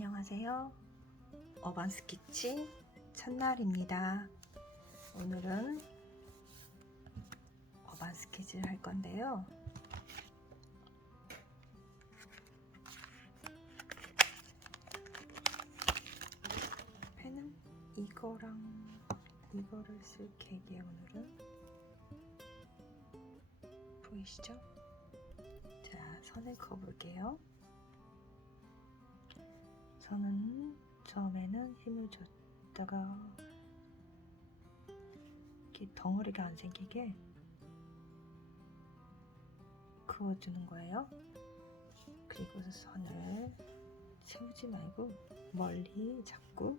안녕하세요. 어반 스케치 첫날입니다. 오늘은 어반 스케치를 할 건데요. 펜은 이거랑 이거를 쓸 계기에 오늘은 보이시죠? 자, 선을 그어볼게요. 선은 처음에는 힘을 줬다가 이렇게 덩어리가 안 생기게 그어주는 거예요. 그리고 선을 세우지 말고 멀리 잡고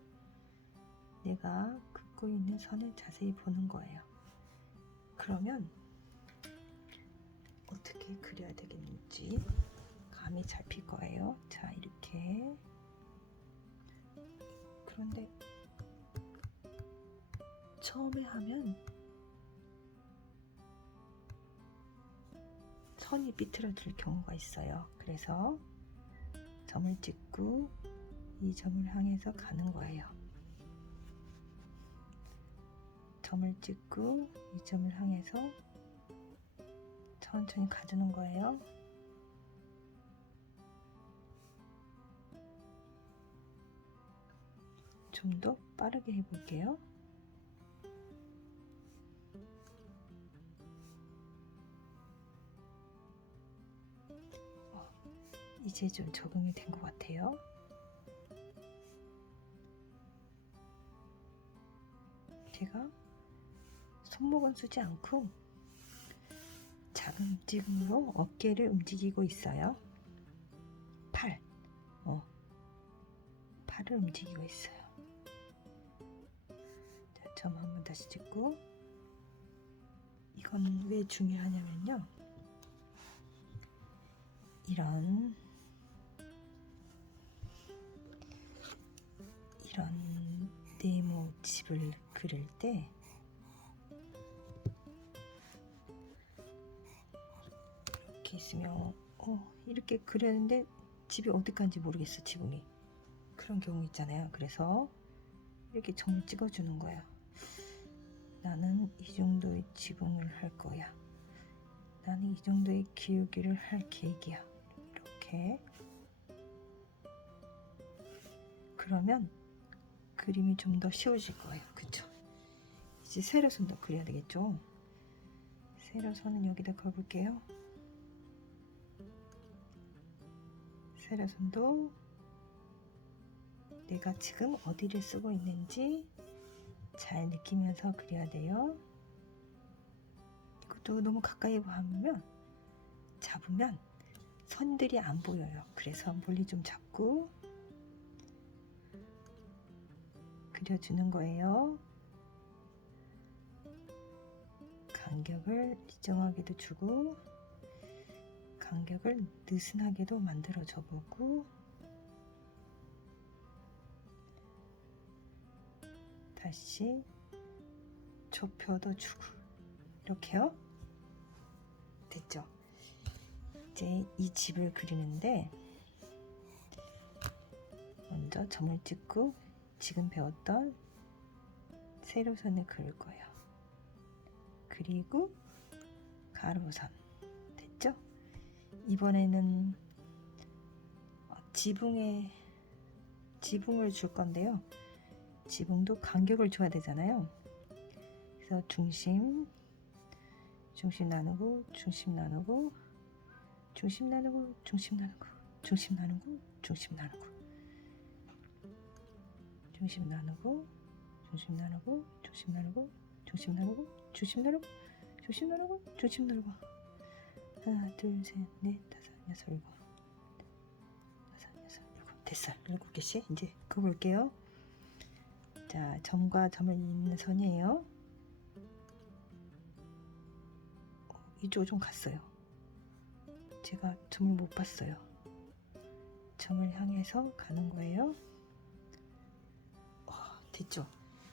내가 긋고 있는 선을 자세히 보는 거예요. 그러면 어떻게 그려야 되겠는지 감이 잡힐 거예요. 자, 이렇게. 그런데 처음에 하면 선이 삐뚤어질 경우가 있어요. 그래서 점을 찍고 이 점을 향해서 가는 거예요. 점을 찍고 이 점을 향해서 천천히 가주는 거예요. 좀 더 빠르게 해볼게요. 이제 좀 적응이 된 것 같아요. 제가 손목은 쓰지 않고 작은 움직임으로 어깨를 움직이고 있어요. 팔을 움직이고 있어요. 자, 점 한번 다시 찍고. 이건 왜 중요하냐면요, 이런 네모집을 그릴 때 이렇게 있으면 이렇게 그렸는데 집이 어디 간지 모르겠어, 지붕이. 그런 경우 있잖아요. 그래서 이렇게 점을 찍어주는 거예요. 나는 이 정도의 지붕을 할 거야. 나는 이 정도의 기울기를 할 계획이야. 이렇게. 그러면 그림이 좀 더 쉬워질 거예요. 그쵸? 이제 세로선도 그려야 되겠죠? 세로선은 여기다 그어볼게요. 세로선도 내가 지금 어디를 쓰고 있는지 잘 느끼면서 그려야 돼요. 이것도 너무 가까이 잡으면 선들이 안 보여요. 그래서 멀리 좀 잡고 그려주는 거예요. 간격을 일정하게도 주고 간격을 느슨하게도 만들어 줘보고 다시 좁혀도 주고 이렇게요. 됐죠? 이제 이 집을 그리는데 먼저 점을 찍고 지금 배웠던 세로선을 그릴 거예요. 그리고 가로선. 됐죠? 이번에는 지붕을 줄 건데요. 지붕도 간격을 줘야 되잖아요. 그래서 중심 나누고 중심 나누고 중심 나누고 중심 나누고 중심 나누고 중심 나누고 중심 나누고 중심 나누고 중심 나누고 중심 나누고 중심 나누고 중심 나누고 중심 나누고 하나 둘셋넷 다섯 여섯 일곱 됐어요. 7개씩 이제 그어볼게요. 자, 점과 점을 잇는 선이에요. 이쪽 좀 갔어요. 제가 점을 못 봤어요. 점을 향해서 가는 거예요. 됐죠?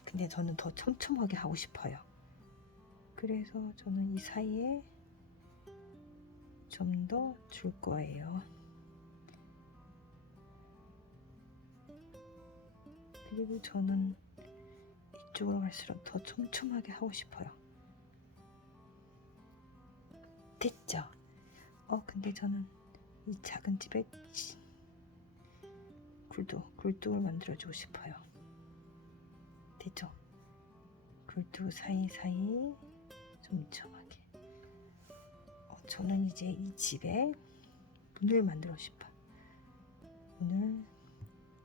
근데 저는 더 촘촘하게 하고 싶어요. 그래서 저는 이 사이에 좀 더 줄 거예요. 그리고 저는 이쪽으로 갈수록 더 촘촘하게 하고 싶어요. 됐죠? 근데 저는 이 작은 집에 굴뚝을 만들어주고 싶어요. 됐죠? 굴뚝 사이사이 촘촘하게. 저는 이제 이 집에 문을 만들고 싶어. 문을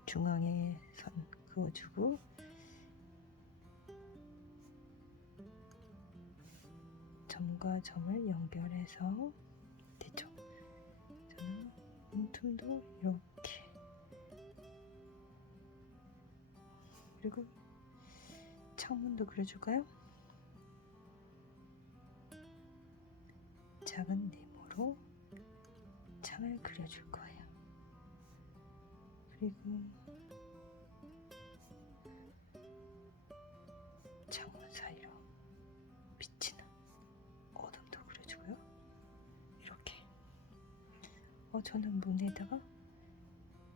중앙에 선 그어주고 점과 점을 연결해서 됐죠? 저는 문틈도 이렇게, 그리고 창문도 그려줄까요? 작은 네모로 창을 그려줄 거예요. 그리고 창문 사이로 비치는 어둠도 그려주고요. 이렇게. 저는 문에다가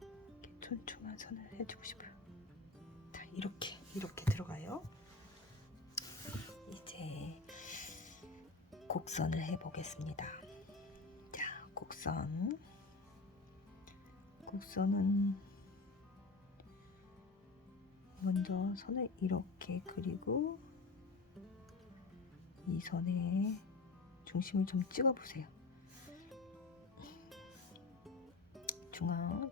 이렇게 촘촘한 선을 해주고 싶어요. 자, 이렇게 들어가요. 이제 곡선을 해보겠습니다. 자, 곡선은 먼저 선을 이렇게 그리고 이 선에 중심을 좀 찍어 보세요. 중앙,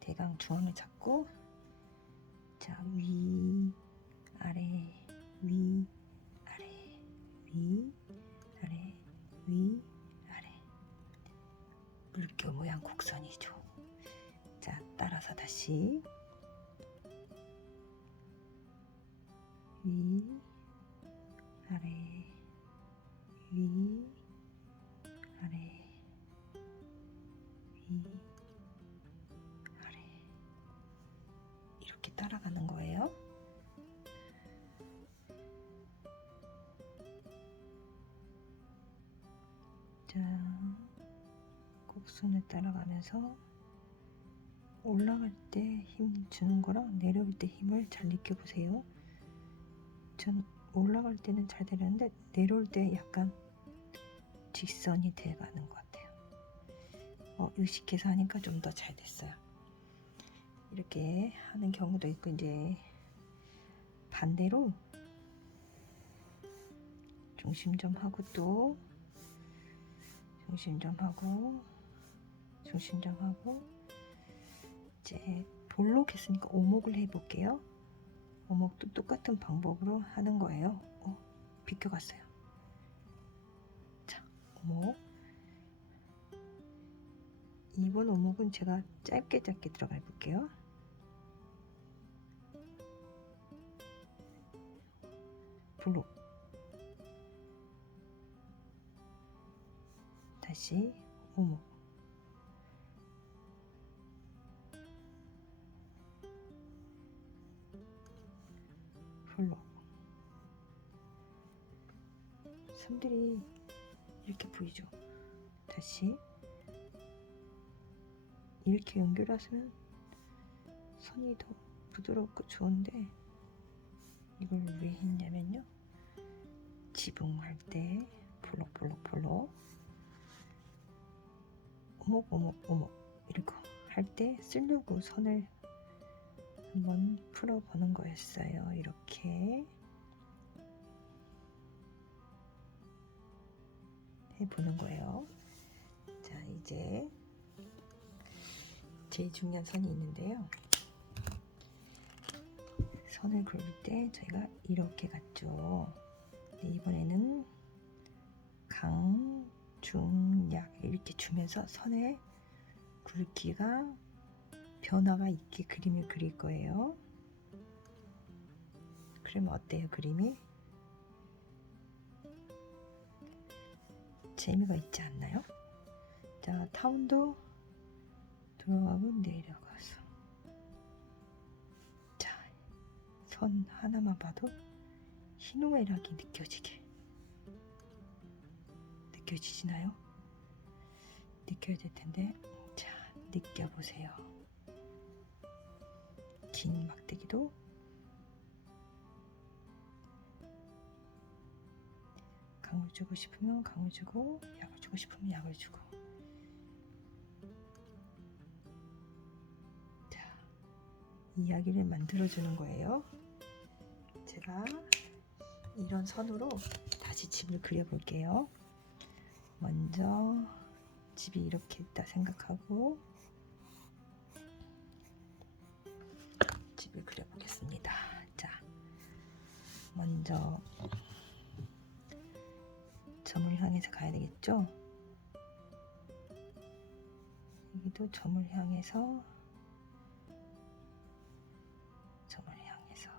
대강 중앙을 잡고, 자, 위 아래, 위 아래, 위 아래, 위 아래. 물결 모양 곡선이죠. 자, 따라서 다시 위 아래, 위 아래, 위 아래, 이렇게 따라가는 거예요. 자, 곡선을 따라가면서 올라갈 때 힘 주는 거랑 내려올 때 힘을 잘 느껴보세요. 전 올라갈 때는 잘 되는데 내려올 때 약간 직선이 돼가는 것 같아요. 의식해서 하니까 좀 더 잘 됐어요. 이렇게 하는 경우도 있고, 이제 반대로 중심점하고 또 중심점하고 이제 볼록 했으니까 오목을 해볼게요. 오목도 똑같은 방법으로 하는 거예요. 비껴갔어요. 자, 오목. 이번 오목은 제가 짧게 들어가 볼게요. 볼록. 다시 오목. 볼록. 선들이 이렇게 보이죠? 다시 이렇게 연결하시면 선이 더 부드럽고 좋은데, 이걸 왜 했냐면요, 지붕할 때 볼록 오목 이렇게 할 때 쓰려고 선을 한번 풀어보는 거였어요. 이렇게 해보는 거예요. 자, 이제 제일 중요한 선이 있는데요. 선을 그릴 때 저희가 이렇게 갔죠. 이번에는 강, 중, 약 이렇게 주면서 선의 굵기가 변화가 있게 그림을 그릴 거예요. 그러면 어때요, 그림이? 재미가 있지 않나요? 자, 타운도 들어가고 내려가서, 자, 선 하나만 봐도 희노애락이 느껴지시나요? 느껴야 될 텐데, 자, 느껴보세요. 긴 막대기도 강을 주고 싶으면 강을 주고, 약을 주고 싶으면 약을 주고. 자, 이야기를 만들어주는 거예요. 제가 이런 선으로 다시 집을 그려볼게요. 먼저 집이 이렇게 있다 생각하고 집을 그려보겠습니다. 자, 먼저 점을 향해서 가야 되겠죠? 여기도 점을 향해서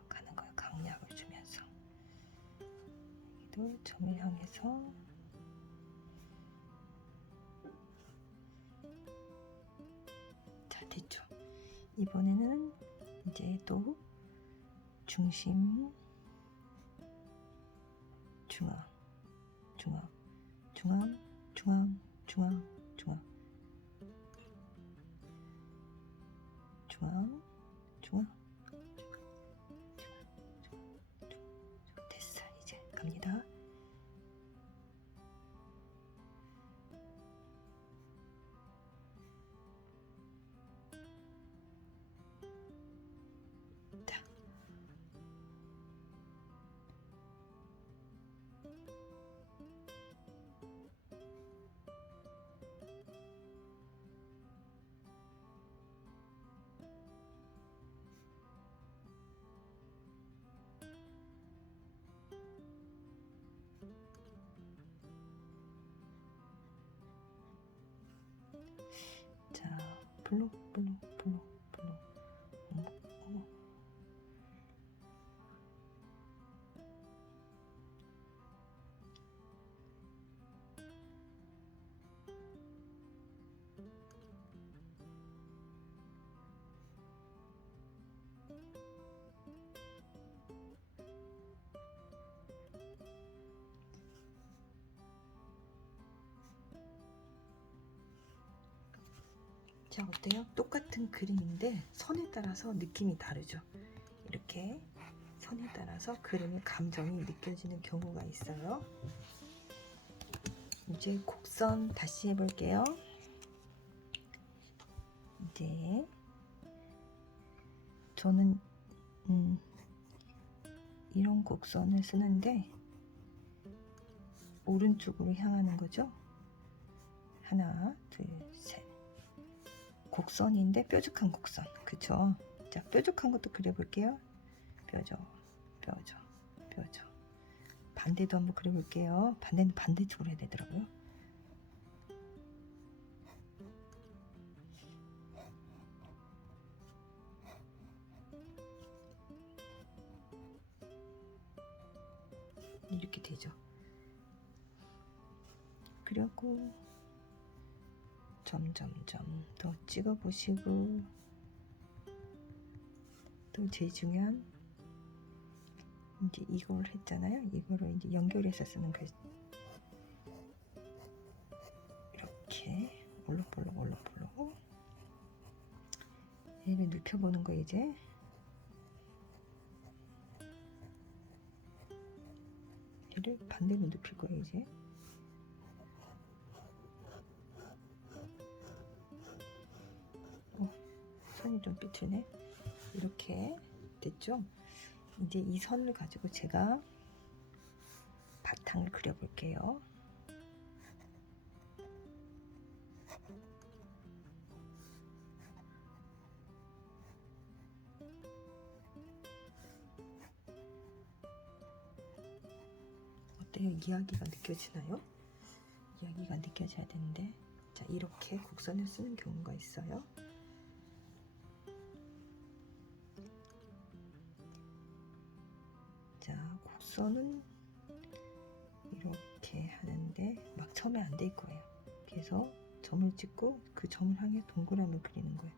가는 거예요. 강약을 주면서. 여기도 점을 향해서 자, 됐죠? 이번에는 이제 또 중심, 중앙, 중앙, 중앙, 중앙, 중앙, 중앙, 중앙, 중앙. 됐어. 이제 갑니다. 자, 자, 블록, 블록, 블록, 블록. 어머, 어머. 자, 어때요? 똑같은 그림인데 선에 따라서 느낌이 다르죠. 이렇게 선에 따라서 그림의 감정이 느껴지는 경우가 있어요. 이제 곡선 다시 해볼게요. 이제 저는 이런 곡선을 쓰는데 오른쪽으로 향하는 거죠. 하나, 둘, 셋. 곡선인데 뾰족한 곡선. 그쵸? 자, 뾰족한 것도 그려볼게요. 뾰족, 뾰족, 뾰족. 반대도 한번 그려볼게요. 반대는 반대쪽으로 해야 되더라고요. 이렇게 되죠. 그리고 점점점 더 찍어보시고, 또 제일 중요한 이제 이걸 했잖아요. 이거를 이제 연결해서 쓰는 그 이렇게 올록볼록 올록볼록 얘를 눕혀보는 거. 이제 얘를 반대로 눕힐 거예요. 이제 선이 좀 삐뚤네. 이렇게 됐죠? 이제 이 선을 가지고 제가 바탕을 그려볼게요. 어때요? 이야기가 느껴지나요? 이야기가 느껴져야 되는데, 자, 이렇게 곡선을 쓰는 경우가 있어요. 자, 곡선은 이렇게 하는데 막 처음에 안 될 거예요. 그래서 점을 찍고 그 점을 향해 동그라미 그리는 거예요.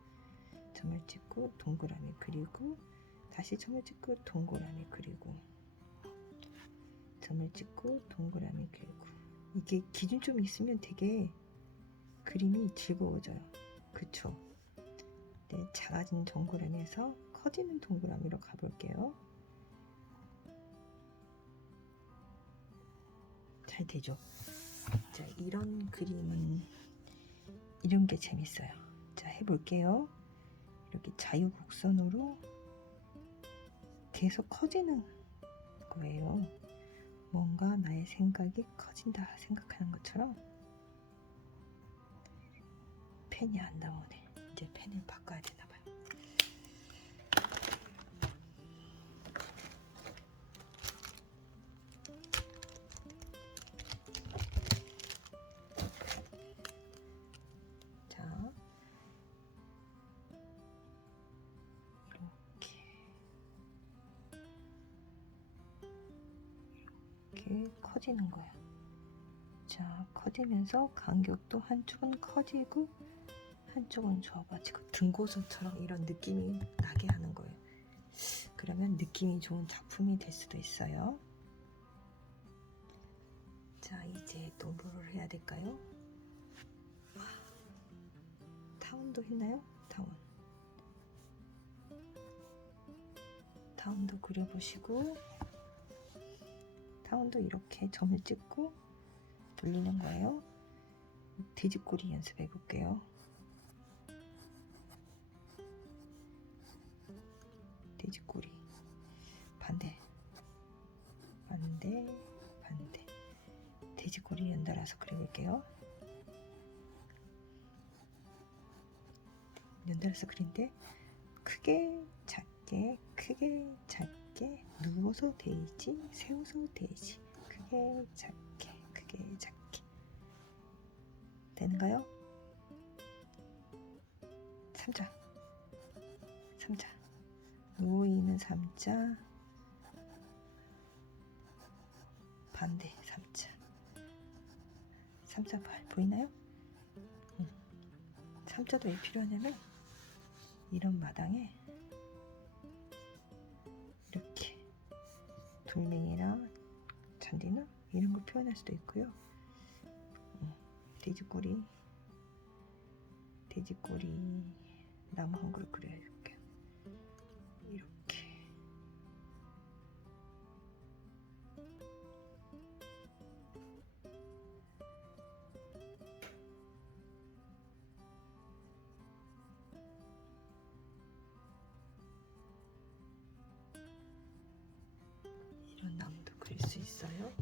점을 찍고 동그라미 그리고 다시 점을 찍고 동그라미 그리고 점을 찍고 동그라미 그리고. 이게 기준점이 있으면 되게 그림이 즐거워져요. 그쵸? 네, 작아진 동그라미에서 커지는 동그라미로 가볼게요. 잘 되죠? 자, 이런 그림은 이런 게 재밌어요. 자, 해볼게요. 이렇게 자유곡선으로 계속 커지는 거예요. 뭔가 나의 생각이 커진다 생각하는 것처럼. 펜이 안 나오네. 이제 펜을 바꿔야 되나 봐요. 자, 이렇게 커지는 거예요. 자, 커지면서 간격도 한쪽은 커지고 한쪽은 좁아지고 등고선처럼 이런 느낌이 나게 하는 거예요. 그러면 느낌이 좋은 작품이 될 수도 있어요. 자, 이제 또 뭐를 해야 될까요? 타운도 했나요? 타운도 그려보시고, 타운도 이렇게 점을 찍고 돌리는 거예요. 돼지꼬리 연습해 볼게요. 돼지꼬리 반대 반대 반대 돼지꼬리 연달아서 그려볼게요. 연달아서 그린데 크게 작게 크게 작게 누워서 돼지 세워서 돼지 크게 작게 크게 작게 되는가요? 3자 누워있는 3자 반대 3자 발 보이나요? 3자도 왜 필요하냐면 이런 마당에 이렇게 돌멩이나 잔디나 이런 걸 표현할 수도 있고요. 돼지꼬리 나무 한 그루 그려줄게요. 이렇게 이런 나무도 그릴 수 있어요.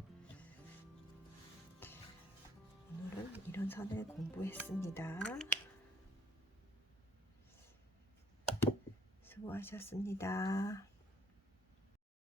오늘은 이런 선을 공부했습니다. 수고하셨습니다.